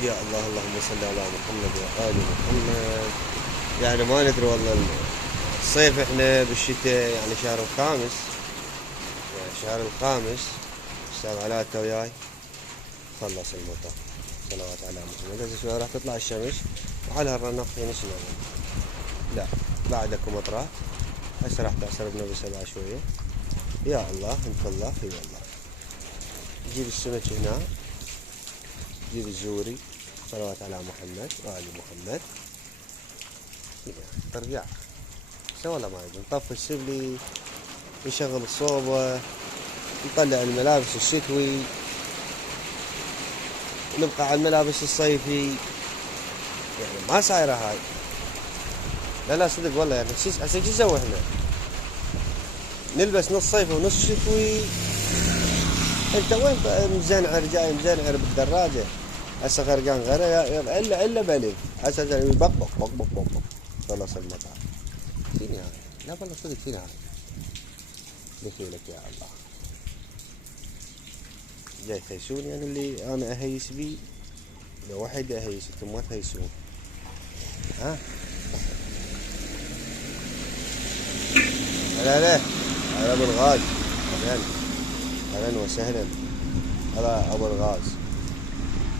يا الله، اللهم صل على محمد وآل محمد. يعني ما ندري والله. الصيف احنا بالشتاء يعني شهر الخامس، يعني شهر الخامس. استاذ علاء انت وياي خلص المطر. صلوات على محمد. هسه شوي راح تطلع الشمس وعلى هالرنق هنا شنو؟ لا، بعد اكو مطرات. هسه راح تعصر بنص 7 شوية. يا الله انت الله في والله. جيب السمك هنا، جيب الزوري. صلوات على محمد وآل محمد. ترجع سوى ولا ما يبي نطفي السبلي، نشغل الصوبة، نطلع الملابس الشتوي، نبقى على الملابس الصيفي. يعني ما صايرة هاي. لا لا صدق والله. يعني هسه شو نسوي احنا؟ نلبس نص صيفي ونص شتوي. انت وين مزنعر جاي مزنعر بالدراجة؟ هسه غرقان غرق الا بلف. هسه بق بق بق بق بق بق. خلص المطار. فيني هاي. لا والله صدق فيني هاي. دخيلك يا الله. جاي تهيسون يعني اللي انا اهيس بيه. لو واحد اهيس انتم ما تهيسون. ها؟ هلا هلا. هلا ابو الغاز. اهلا. اهلا وسهلا. هلا ابو الغاز.